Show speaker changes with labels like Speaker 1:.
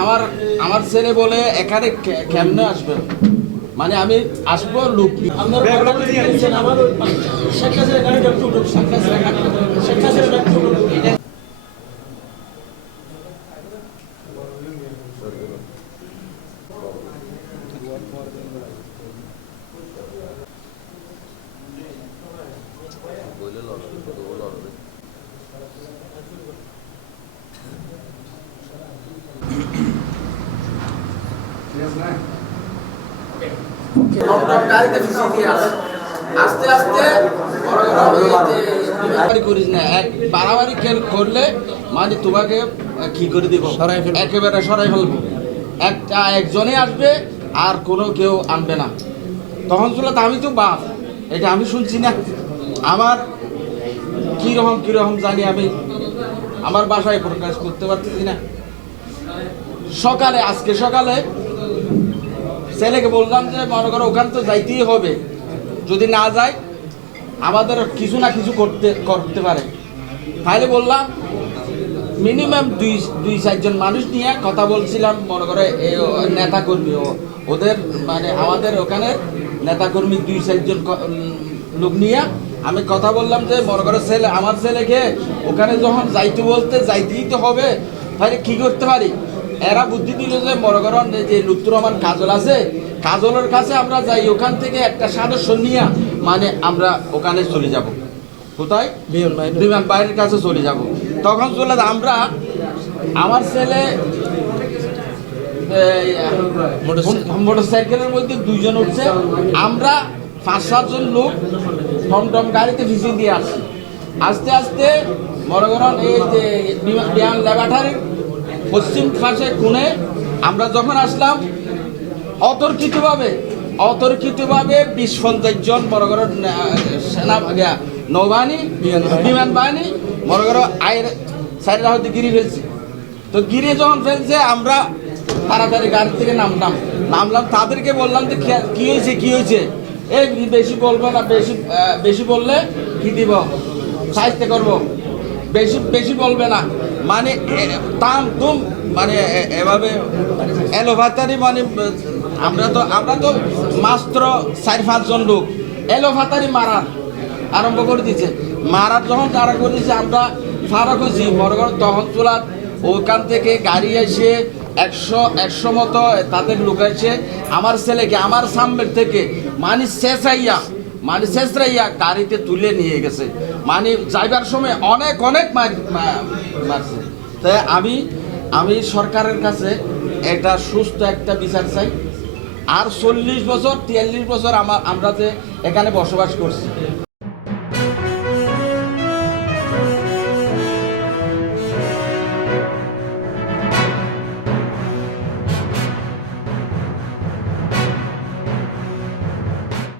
Speaker 1: আমার আমার ছেলে বলে এখানে কেমনে আসবে। মানে আমি আসব লোক
Speaker 2: আমার
Speaker 1: আস্তে আস্তে বড় বড় এই যে বাড়াবাড়ি করিস না এক বাড়াবাড়ি করলে মানে তোমাকে কি করে দিব? একেবারে সরাই ফেলব। একটা একজনে আসবে আর কোনো কেউ আনবে না। তখন ছিল তো আমি তো বাপ এটা আমি শুনছি না। আমার কীরকম কীরকম জানি আমি। আমার বাসায় প্রকাশ করতে পারতেছি না। সকালে আজকে সকালে ছেলেকে বললাম যে, মনে করো, ওখানে তো যাইতেই হবে। যদি না যায়, আমাদের কিছু না কিছু করতে করতে পারে। তাহলে বললাম মিনিমাম দুই দুই চারজন মানুষ নিয়ে কথা বলছিলাম, মনে করে নেতা কর্মী ওদের মানে আমাদের ওখানে নেতা কর্মী দুই চারজন লোক নিয়ে আমি কথা বললাম যে, মনে করো, ছেলে, আমার ছেলেকে ওখানে যখন যাইতে বলতে, যাইতেই তো হবে। তাহলে কি করতে পারি? এরা বুদ্ধি দিল যে মনে করেন যে লুত্তুর রহমান কাজল আছে কাজলের কাছে আমরা যাই ওখান থেকে একটা সদস্য নিয়ে মানে আমরা ওখানে চলে যাব। কোথায়? বিমান বাইরের কাছে। চলে যাব। তখন চলে আমরা আমার ছেলে মোটর সাইকেলের মধ্যে দুইজন উঠছে আমরা পাঁচ সাতজন লোক টমটম গাড়িতে ভিসি দিয়ে আসছি। আস্তে আস্তে মনে করেন এই যে বিমান বিমান ল্যাবাটারির পশ্চিম পাশে কোণে আমরা যখন আসলাম, অতর্কিতভাবে অতর্কিতভাবে বিশ পঞ্চাশ জন মনে করো সেনা নৌবাহিনী, বিমান বাহিনী, মনে করো আয়ের সাইডটা হয়তো গিরি ফেলছে। তো গিরে যখন ফেলছে, আমরা তাড়াতাড়ি গাড়ি থেকে নামলাম। নামলাম, তাদেরকে বললাম যে, কি- কি হয়েছে কি হয়েছে? এই বেশি বলব না, বেশি বেশি বললে কি দিব? সাহিত্য করব? বেশি বেশি বলবে না। মানে তাম, তুম মানে এভাবে এলোভাতারি মানে আমরা তো আমরা তো মাত্র চার পাঁচজন লোক। এলোভাতারি মারার আরম্ভ করে দিচ্ছে মারার যখন তারা করে দিচ্ছে আমরা হয়েছি মনে করো তখন তোলা ওখান থেকে গাড়ি এসে একশো একশো মতো তাদের লোক এসে আমার ছেলেকে, আমার সামনের থেকে মানে শেষাইয়া মানে শেষরা ইয়া গাড়িতে তুলে নিয়ে গেছে। মানে যাইবার সময় অনেক অনেক মারছে। তাই আমি আমি সরকারের কাছে একটা সুস্থ একটা বিচার চাই। আর চল্লিশ বছর, তিয়াল্লিশ বছর আমার আমরা যে এখানে বসবাস করছি।